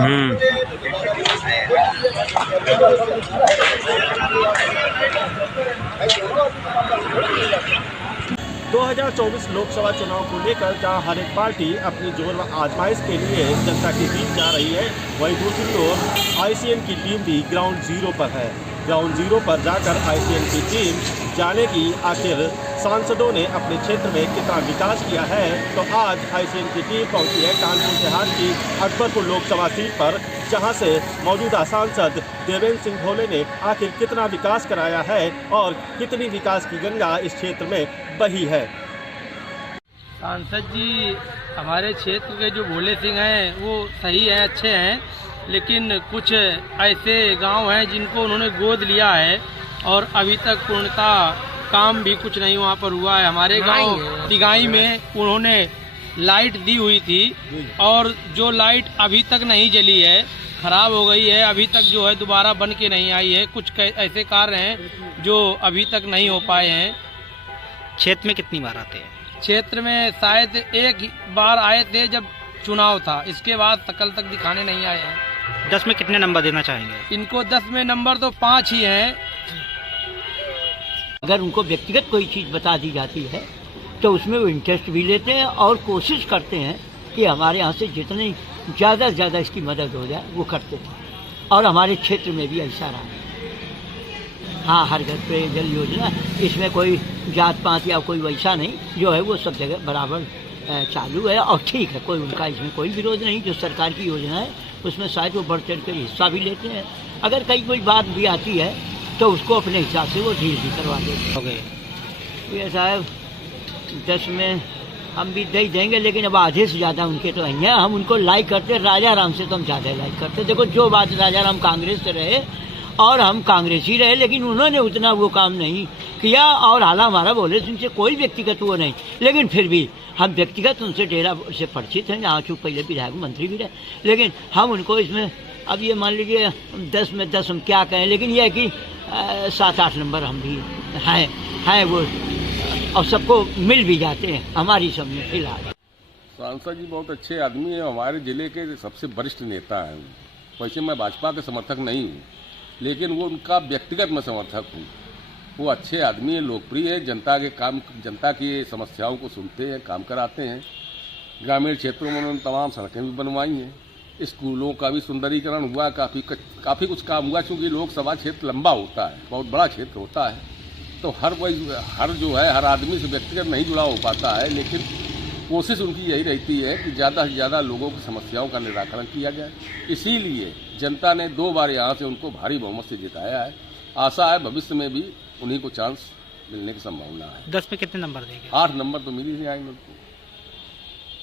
हम्म। 2024 लोकसभा चुनाव को लेकर जहां हर एक पार्टी अपनी जोर आजमाइश के लिए जनता के बीच जा रही है, वहीं दूसरी ओर आईसीएन की टीम भी ग्राउंड जीरो पर है। ग्राउंड जीरो पर जाकर आईसीएन की टीम जानेगी आखिर सांसदों ने अपने क्षेत्र में कितना विकास किया है। तो आज आईसीएन की टीम पहुंची है कानपुर देहात की अकबरपुर लोकसभा सीट पर, जहां से मौजूदा सांसद देवेंद्र सिंह भोले ने आखिर कितना विकास कराया है और कितनी विकास की गंगा इस क्षेत्र में बही है। सांसद जी हमारे क्षेत्र के जो भोले सिंह हैं वो सही हैं, अच्छे हैं, लेकिन कुछ ऐसे गांव हैं जिनको उन्होंने गोद लिया है और अभी तक पूर्णतः काम भी कुछ नहीं वहां पर हुआ है। हमारे गांव तिगाई में उन्होंने लाइट दी हुई थी और जो लाइट अभी तक नहीं जली है, खराब हो गई है, अभी तक जो है दोबारा बन के नहीं आई है। कुछ ऐसे कार्य हैं जो अभी तक नहीं हो पाए हैं। क्षेत्र में कितनी बार आते हैं? क्षेत्र में शायद एक बार आए थे जब चुनाव था, इसके बाद कल तक दिखाने नहीं आए हैं। 10 में कितने नंबर देना चाहेंगे? इनको 10 में नंबर तो 5 ही हैं। अगर उनको व्यक्तिगत कोई चीज़ बता दी जाती है तो उसमें वो इंटरेस्ट भी लेते हैं और कोशिश करते हैं कि हमारे यहाँ से जितनी ज़्यादा से ज़्यादा इसकी मदद हो जाए वो करते थे, और हमारे क्षेत्र में भी ऐसा रहा। हाँ, हर घर पे जल योजना, इसमें कोई जात पात या कोई वैसा नहीं, जो है वो सब जगह बराबर चालू है और ठीक है। कोई उनका इसमें कोई विरोध नहीं। जो सरकार की योजना है उसमें शायद वो बढ़ चढ़ कर हिस्सा भी लेते हैं। अगर कहीं कोई बात भी आती है तो उसको अपने हिसाब से वो ढील भी करवा देते हैं। ये साहब 10 में हम भी दे देंगे, लेकिन अब आधे से ज़्यादा उनके तो नहीं है। हम उनको लाइक करते, राजा राम से तो हम ज़्यादा लाइक करते। देखो, जो बात राजा राम कांग्रेस से रहे और हम कांग्रेस ही रहे, लेकिन उन्होंने उतना वो काम नहीं किया। और हालांकि हमारा भोले सिंह से कोई व्यक्तिगत वो नहीं, लेकिन फिर भी हम व्यक्तिगत उनसे डेरा से परिचित हैं। यहाँ चूँकि पहले विधायक मंत्री भी रहे, लेकिन हम उनको इसमें अब ये मान लीजिए 10 में 10 हम क्या कहें, लेकिन यह है कि 7-8 नंबर हम भी हैं वो, और सबको मिल भी जाते हैं हमारी सब में फिलहाल। सांसद जी बहुत अच्छे आदमी हैं, हमारे ज़िले के सबसे वरिष्ठ नेता हैं। वैसे मैं भाजपा के समर्थक नहीं हूँ, लेकिन वो उनका व्यक्तिगत मैं समर्थक हूँ। वो अच्छे आदमी हैं, लोकप्रिय है, जनता की समस्याओं को सुनते हैं, काम कराते हैं। ग्रामीण क्षेत्रों में उन्होंने तमाम सड़कें भी बनवाई हैं, स्कूलों का भी सुंदरीकरण हुआ, काफ़ी कुछ काम हुआ। चूँकि लोकसभा क्षेत्र लंबा होता है, बहुत बड़ा क्षेत्र होता है, तो हर आदमी से व्यक्तिगत नहीं जुड़ा हो पाता है, लेकिन कोशिश उनकी यही रहती है कि ज़्यादा से ज़्यादा लोगों की समस्याओं का निराकरण किया जाए। इसीलिए जनता ने 2 बार यहाँ से उनको भारी बहुमत से जिताया है। आशा है भविष्य में भी उन्हीं को चांस मिलने की संभावना है। 10 में कितने नंबर देंगे? 8 नंबर तो मिल ही आएंगे उनको।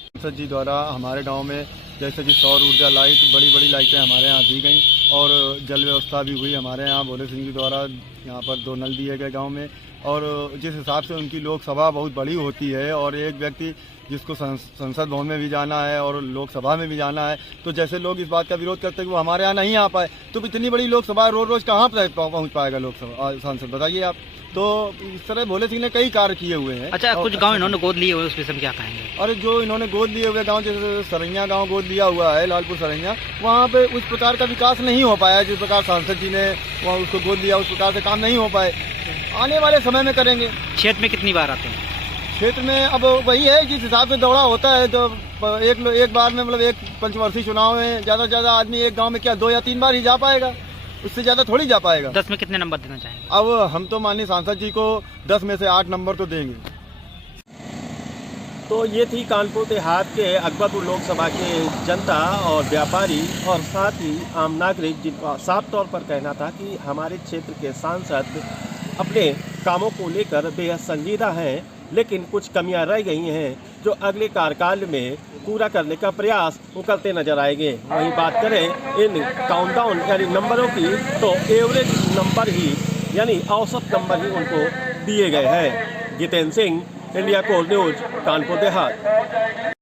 सांसद जी द्वारा हमारे गांव में जैसे कि सौर ऊर्जा लाइट, बड़ी बड़ी लाइटें हमारे यहाँ दी गई और जल व्यवस्था भी हुई। हमारे यहाँ भोले सिंह जी द्वारा यहाँ पर 2 नल दिए गए गांव में, और जिस हिसाब से उनकी लोकसभा बहुत बड़ी होती है और एक व्यक्ति जिसको संसद भवन में भी जाना है और लोकसभा में भी जाना है, तो जैसे लोग इस बात का विरोध करते हैं कि वो हमारे यहाँ नहीं आ पाए, तो इतनी बड़ी लोकसभा रोज कहाँ पर पहुँच पाएगा लोकसभा सांसद, बताइए आप। तो इस तरह भोले सिंह ने कई कार्य किए हुए हैं। अच्छा, कुछ गांव इन्होंने गोद लिए हुए, उस विषय में क्या कहेंगे? और जो इन्होंने गोद लिए हुए गांव, जैसे सरैया गांव गोद लिया हुआ है, लालपुर सरैया, वहाँ पे उस प्रकार का विकास नहीं हो पाया जिस प्रकार सांसद जी ने वहाँ उसको गोद लिया, उस प्रकार से काम नहीं हो पाए। आने वाले समय में करेंगे। क्षेत्र में कितनी बार आते हैं? क्षेत्र में अब वही है, जिस हिसाब से दौड़ा होता है, तो एक बार में मतलब एक पंचवर्षीय चुनाव में ज़्यादा से ज़्यादा आदमी एक गाँव में क्या 2 या 3 बार ही जा पाएगा, उससे ज़्यादा थोड़ी जा पाएगा। 10 में कितने नंबर देना चाहेंगे? अब हम तो माननीय सांसद जी को 10 में से 8 नंबर तो देंगे। तो ये थी कानपुर देहात के अकबरपुर लोकसभा के जनता और व्यापारी और साथ ही आम नागरिक, जिनका साफ तौर पर कहना था कि हमारे क्षेत्र के सांसद अपने कामों को लेकर बेहद संजीदा हैं, लेकिन कुछ कमियां रह गई हैं जो अगले कार्यकाल में पूरा करने का प्रयास वो करते नजर आएंगे। वहीं बात करें इन काउंटडाउन यानी नंबरों की, तो एवरेज नंबर ही यानी औसत नंबर ही उनको दिए गए हैं। Jitendra Singh, India core news, Kanpur Dehat.